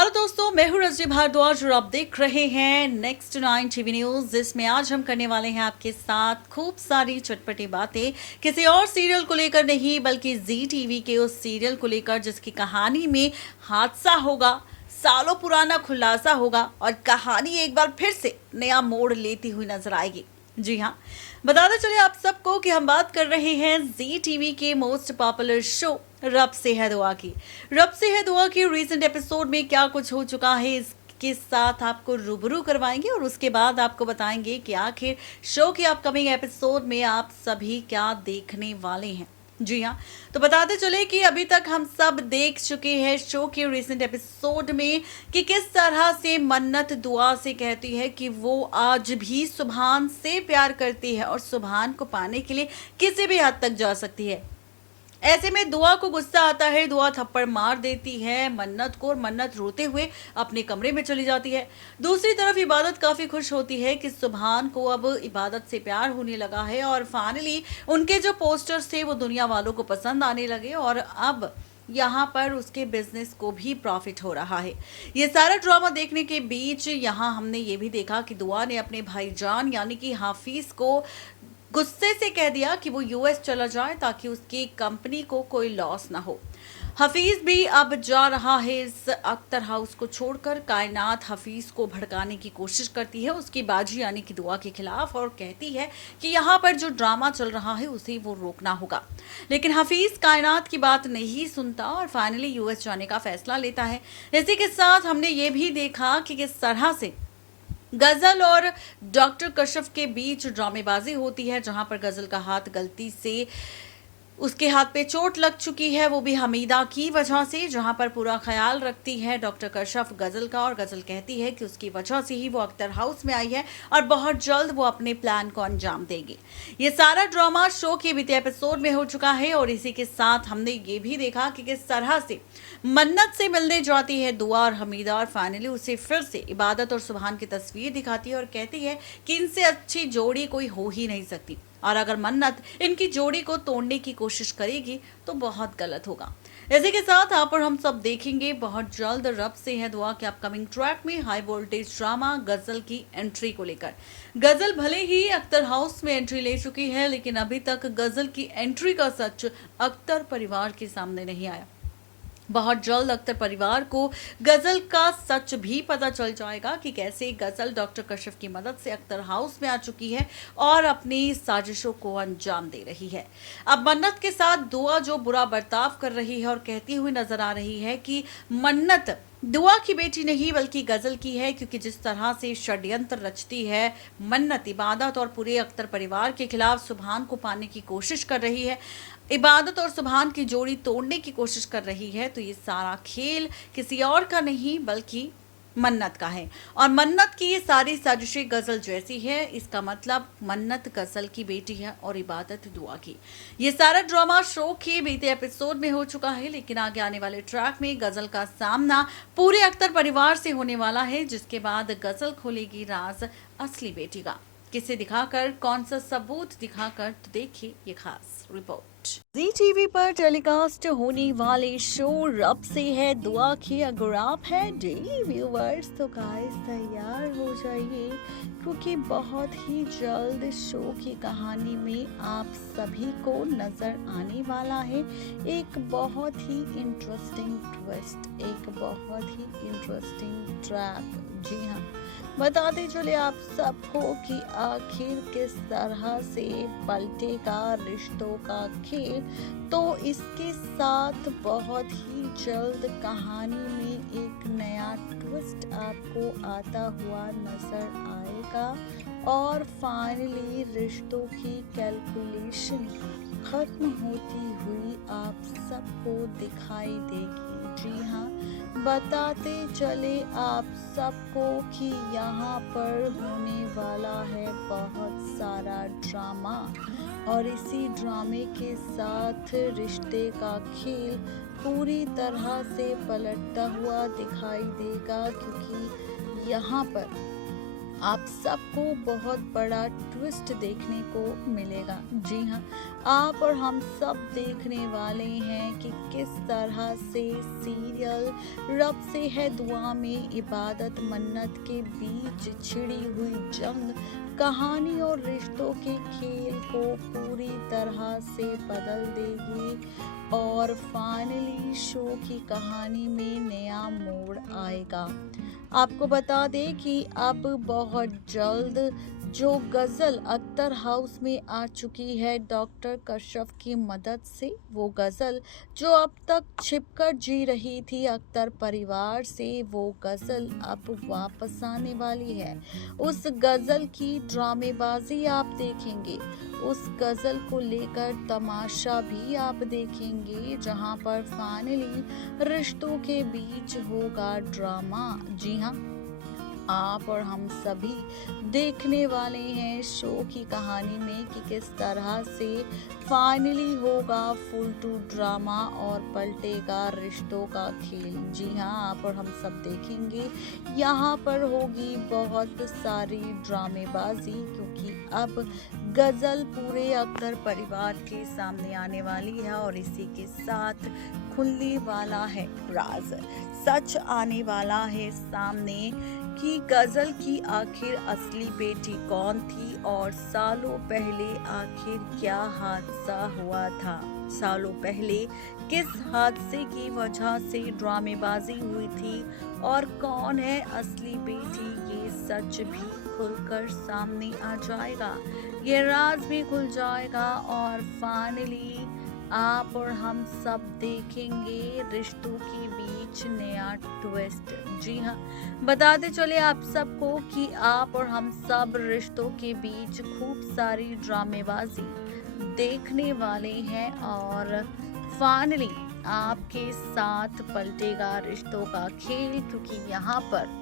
Hello दोस्तों, मैं हूँ रजनी भारद्वाज और आप देख रहे हैं नेक्स्ट 9 टीवी न्यूज, जिसमें आज हम करने वाले हैं आपके साथ खूब सारी चटपटी बातें किसी और सीरियल को लेकर नहीं, बल्कि जी टीवी के उस सीरियल को लेकर जिसकी कहानी में हादसा होगा, सालों पुराना खुलासा होगा और कहानी एक बार फिर से नया मोड़ लेती हुई नजर आएगी। जी हाँ, बताते चले आप सबको कि हम बात कर रहे हैं जी टीवी के मोस्ट पॉपुलर शो रब से है दुआ की। रब से है दुआ की रीसेंट एपिसोड में क्या कुछ हो चुका है इसके साथ आपको रूबरू करवाएंगे और उसके बाद आपको बताएंगे कि आखिर शो के अपकमिंग एपिसोड में आप सभी क्या देखने वाले हैं। जी हाँ, तो बताते चले कि अभी तक हम सब देख चुके हैं शो के रिसेंट एपिसोड में कि किस तरह से मन्नत दुआ से कहती है कि वो आज भी सुभान से प्यार करती है और सुभान को पाने के लिए किसी भी हद तक जा सकती है। ऐसे में दुआ को गुस्सा आता है, दुआ थप्पड़ मार देती है मन्नत को और मन्नत रोते हुए अपने कमरे में चली जाती है। दूसरी तरफ इबादत काफी खुश होती है कि सुभान को अब इबादत से प्यार होने लगा है और फाइनली उनके जो पोस्टर्स थे वो दुनिया वालों को पसंद आने लगे और अब यहाँ पर उसके बिजनेस को भी प्रॉफिट हो रहा है। ये सारा ड्रामा देखने के बीच यहाँ हमने ये भी देखा कि दुआ ने अपने भाईजान यानी कि हाफिज को गुस्से से कह दिया कि वो यूएस चला जाए ताकि उसकी कंपनी को कोई लॉस ना हो। हफीज भी अब जा रहा है इस अख्तर हाउस को छोड़कर। कायनात हफीज को भड़काने की कोशिश करती है उसकी बाजी यानी कि दुआ के खिलाफ और कहती है कि यहाँ पर जो ड्रामा चल रहा है उसे वो रोकना होगा, लेकिन हफीज कायनात की बात नहीं सुनता और फाइनली यूएस जाने का फैसला लेता है। इसी के साथ हमने ये भी देखा कि किस तरह से गजल और डॉक्टर कशफ के बीच ड्रामेबाजी होती है, जहां पर गजल का हाथ गलती से उसके हाथ पे चोट लग चुकी है, वो भी हमीदा की वजह से, जहां पर पूरा ख्याल रखती है डॉक्टर कशफ गजल का और गजल कहती है कि उसकी वजह से ही वो अख्तर हाउस में आई है और बहुत जल्द वो अपने प्लान को अंजाम देगी। ये सारा ड्रामा शो के बीते एपिसोड में हो चुका है और इसी के साथ हमने ये भी देखा कि किस तरह से मन्नत से मिलने जाती है दुआ और हमीदा और फाइनली उसे फिर से इबादत और सुभान की तस्वीर दिखाती है और कहती है कि इनसे अच्छी जोड़ी कोई हो ही नहीं सकती और अगर मन्नत इनकी जोड़ी को तोड़ने की कोशिश करेगी तो बहुत गलत होगा। इसी के साथ यहाँ पर हम सब देखेंगे बहुत जल्द रब से है दुआ के अपकमिंग ट्रैक में हाई वोल्टेज ड्रामा गजल की एंट्री को लेकर। गजल भले ही अख्तर हाउस में एंट्री ले चुकी है, लेकिन अभी तक गजल की एंट्री का सच अख्तर परिवार के सामने नहीं आया। बहुत जल्द अख्तर परिवार को गजल का सच भी पता चल जाएगा कि कैसे गजल डॉक्टर कशफ की मदद से अख्तर हाउस में आ चुकी है और अपनी साजिशों को अंजाम दे रही है। अब मन्नत के साथ दुआ जो बुरा बर्ताव कर रही है और कहती हुई नजर आ रही है कि मन्नत दुआ की बेटी नहीं बल्कि गजल की है, क्योंकि जिस तरह से षड्यंत्र रचती है मन्नत इबादत और पूरे अख्तर परिवार के खिलाफ सुभान को पाने की कोशिश कर रही है, इबादत और सुभान की जोड़ी तोड़ने की कोशिश कर रही है, तो ये सारा खेल किसी और का नहीं बल्कि मन्नत का है और मन्नत की ये सारी साजिशें गजल जैसी है। इसका मतलब मन्नत गजल की बेटी है और इबादत दुआ की। ये सारा ड्रामा शो के बीते एपिसोड में हो चुका है, लेकिन आगे आने वाले ट्रैक में गजल का सामना पूरे अख्तर परिवार से होने वाला है, जिसके बाद गजल खोलेगी राज असली बेटी का। किसे दिखाकर, कौन सा सबूत दिखाकर, तो देखिए ये खास रिपोर्ट। जी टीवी पर टेलीकास्ट होने वाले शो रब से है दुआ के अगर आप हैं डेली व्यूवर्स तो गाइस तैयार हो जाइए, क्योंकि बहुत ही जल्द शो की कहानी में आप सभी को नजर आने वाला है एक बहुत ही इंटरेस्टिंग ट्विस्ट, एक बहुत ही इंटरेस्टिंग ट्रैक। जी हाँ, बताते चले आप सबको कि आखिर किस तरह से पलटेगा रिश्तों का खेल। तो इसके साथ बहुत ही जल्द कहानी में एक नया ट्विस्ट आपको आता हुआ नजर आएगा और फाइनली रिश्तों की कैलकुलेशन खत्म होती हुई आप सबको दिखाई देगी। जी हाँ, बताते चले आप सबको कि यहाँ पर होने वाला है बहुत सारा ड्रामा और इसी ड्रामे के साथ रिश्ते का खेल पूरी तरह से पलटता हुआ दिखाई देगा, क्योंकि यहाँ पर आप सबको बहुत बड़ा ट्विस्ट देखने को मिलेगा। जी हाँ, आप और हम सब देखने वाले हैं कि किस तरह से सीरियल रब से है दुआ में इबादत मन्नत के बीच छिड़ी हुई जंग कहानी और रिश्तों के खेल को पूरी तरह से बदल देगी और फाइनली शो की कहानी में नया मोड़ आएगा। आपको बता दें कि अब बहुत जल्द जो गज़ल अख्तर हाउस में आ चुकी है डॉक्टर कशरफ की मदद से, वो गज़ल जो अब तक छिपकर जी रही थी अख्तर परिवार से, वो गज़ल अब वापस आने वाली है। उस गज़ल की ड्रामेबाजी आप देखेंगे, उस गज़ल को लेकर तमाशा भी आप देखेंगे, जहां पर फाइनली रिश्तों के बीच होगा ड्रामा। जी हाँ, आप और हम सभी देखने वाले हैं शो की कहानी में कि किस तरह से फाइनली होगा फुल टू ड्रामा और पलटेगा रिश्तों का खेल। जी हाँ, आप और हम सब देखेंगे, यहाँ पर होगी बहुत सारी ड्रामेबाजी, क्योंकि अब गज़ल पूरे अख्तर परिवार के सामने आने वाली है और इसी के साथ खुलने वाला है राज, सच आने वाला है सामने कि गज़ल की आखिर असली बेटी कौन थी और सालों पहले आखिर क्या हादसा हुआ था। सालों पहले किस हादसे की वजह से ड्रामेबाजी हुई थी और कौन है असली बेटी, ये सच भी खुलकर सामने आ जाएगा, ये राज भी खुल जाएगा और फाइनली आप और हम सब देखेंगे रिश्तों के बीच नया ट्विस्ट। जी हाँ, बताते चले आप सबको कि आप और हम सब रिश्तों के बीच खूब सारी ड्रामेबाजी देखने वाले हैं और फाइनली आपके साथ पलटेगा रिश्तों का खेल, क्योंकि यहाँ पर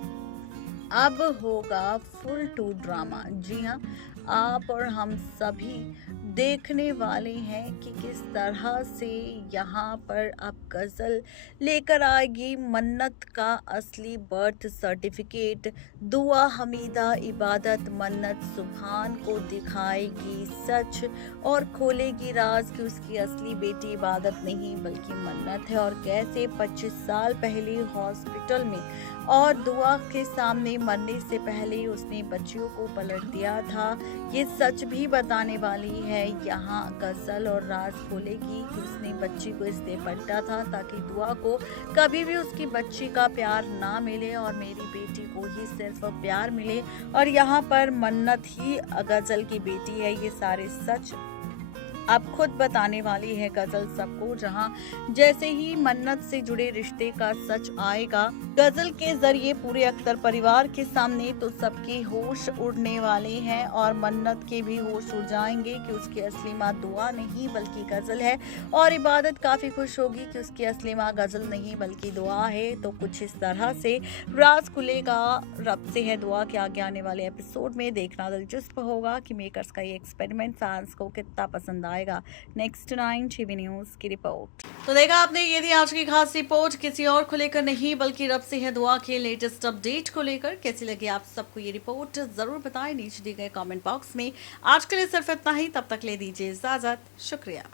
अब होगा फुल टू ड्रामा। जी हाँ, आप और हम सभी देखने वाले हैं कि किस तरह से यहाँ पर अब गज़ल लेकर आएगी मन्नत का असली बर्थ सर्टिफिकेट। दुआ हमीदा इबादत मन्नत सुभान को दिखाएगी सच और खोलेगी राज कि उसकी असली बेटी इबादत नहीं बल्कि मन्नत है, और कैसे 25 साल पहले हॉस्पिटल में और दुआ के सामने मरने से पहले उसने बच्चियों को पलट दिया था, ये सच भी बताने वाली है। यहाँ गज़ल और राज खोलेगी कि उसने बच्ची को इसलिए पलटा था ताकि दुआ को कभी भी उसकी बच्ची का प्यार ना मिले और मेरी बेटी को ही सिर्फ प्यार मिले, और यहाँ पर मन्नत ही गज़ल की बेटी है। ये सारे सच अब खुद बताने वाली है गज़ल सबको, जहां जैसे ही मन्नत से जुड़े रिश्ते का सच आएगा गज़ल के जरिए पूरे अख्तर परिवार के सामने, तो सबके होश उड़ने वाले हैं और मन्नत के भी होश उड़ जाएंगे कि उसकी असली माँ दुआ नहीं बल्कि गज़ल है, और इबादत काफ़ी खुश होगी कि उसकी असली माँ गज़ल नहीं बल्कि दुआ है। तो कुछ इस तरह से राज खुलेगा रब से है दुआ के आगे आने वाले एपिसोड में। देखना दिलचस्प होगा कि मेकर्स का ये एक्सपेरिमेंट फैंस को कितना पसंद आएगा। नेक्स्ट 9 टीवी न्यूज़ की रिपोर्ट। तो देखा आपने, ये थी आज की खास रिपोर्ट, किसी और को लेकर नहीं बल्कि रब से है दुआ के लेटेस्ट अपडेट को लेकर। कैसी लगी आप सबको ये रिपोर्ट जरूर बताएं नीचे दिए गए कमेंट बॉक्स में। आज के लिए सिर्फ इतना ही, तब तक ले दीजिए इजाजत, शुक्रिया।